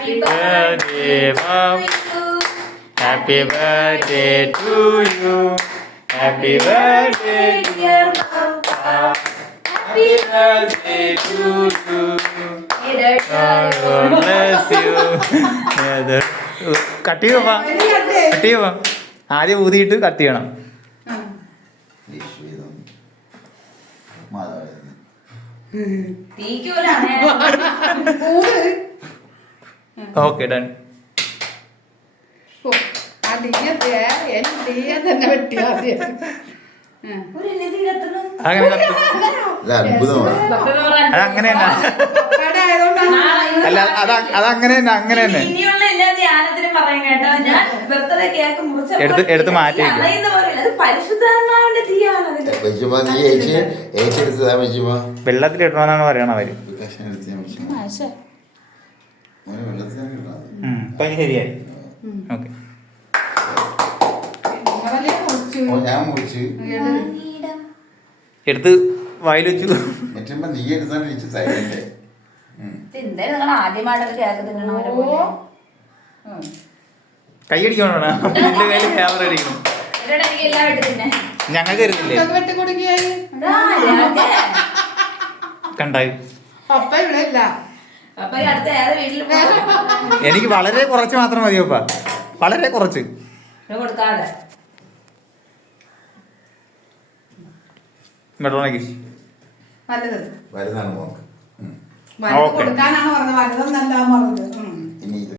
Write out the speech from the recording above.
Happy birthday, Mom. Happy birthday to you. Happy birthday, dear Papa. happy birthday to you. God bless you. Cut ചെയ്യുവാ cut ചെയ്യുവാ ആദ്യം ഊതിയിട്ട് cut ചെയ്യണം തീക്ക് okay done അങ്ങനെ അല്ല അത് അതങ്ങനെ തന്നെ അങ്ങനെ തന്നെ ഇനിയുള്ള എല്ലാ പറയും കേട്ടോ. ഞാൻ ബർത്ത്ഡേ കേക്ക് മുറിച്ചപ്പോൾ എടുത്ത് എടുത്ത് മാറ്റി ഇടണമെന്നാണ് പറയണത് അവർ. ഇപ്പൊ ശരിയായി ഓക്കെ. ഞാൻ മുറിച്ച്. എടുത്ത് വായിൽ വെച്ചു. മറ്റുമ്പോ നീ എടുത്തോണ്ട് ഇരിച്ചു സൈലന്റ് ഇത് എന്തായാലും നിങ്ങൾ ആദ്യമായിട്ടൊക്കെ കേക്ക് തിന്നണവരെ പോലെ ഉം. കൈയടിക്കണോ എന്റെ കയ്യിൽ ക്യാമറ അടിക്കണം. ഞങ്ങൾക്ക്. കണ്ടായി. പപ്പ ഇവിടെ ഇല്ല. അപ്പൊ അടുത്ത ഏറെ വീട്ടിൽ എനിക്ക് വളരെ കുറച്ച് മാത്രം മതിയോപ്പ വളരെ കുറച്ച്. കൊടുക്കാതെ. ഇങ്ങോട്ടോണേക്ക് വലുത്. വരുന്നാണ് മോക്ക് ഉം. വലുത് ഓക്കേ. കൊടുക്കാനാണ് പറഞ്ഞത്. വലുതെന്നല്ല പറഞ്ഞത്? ഉം.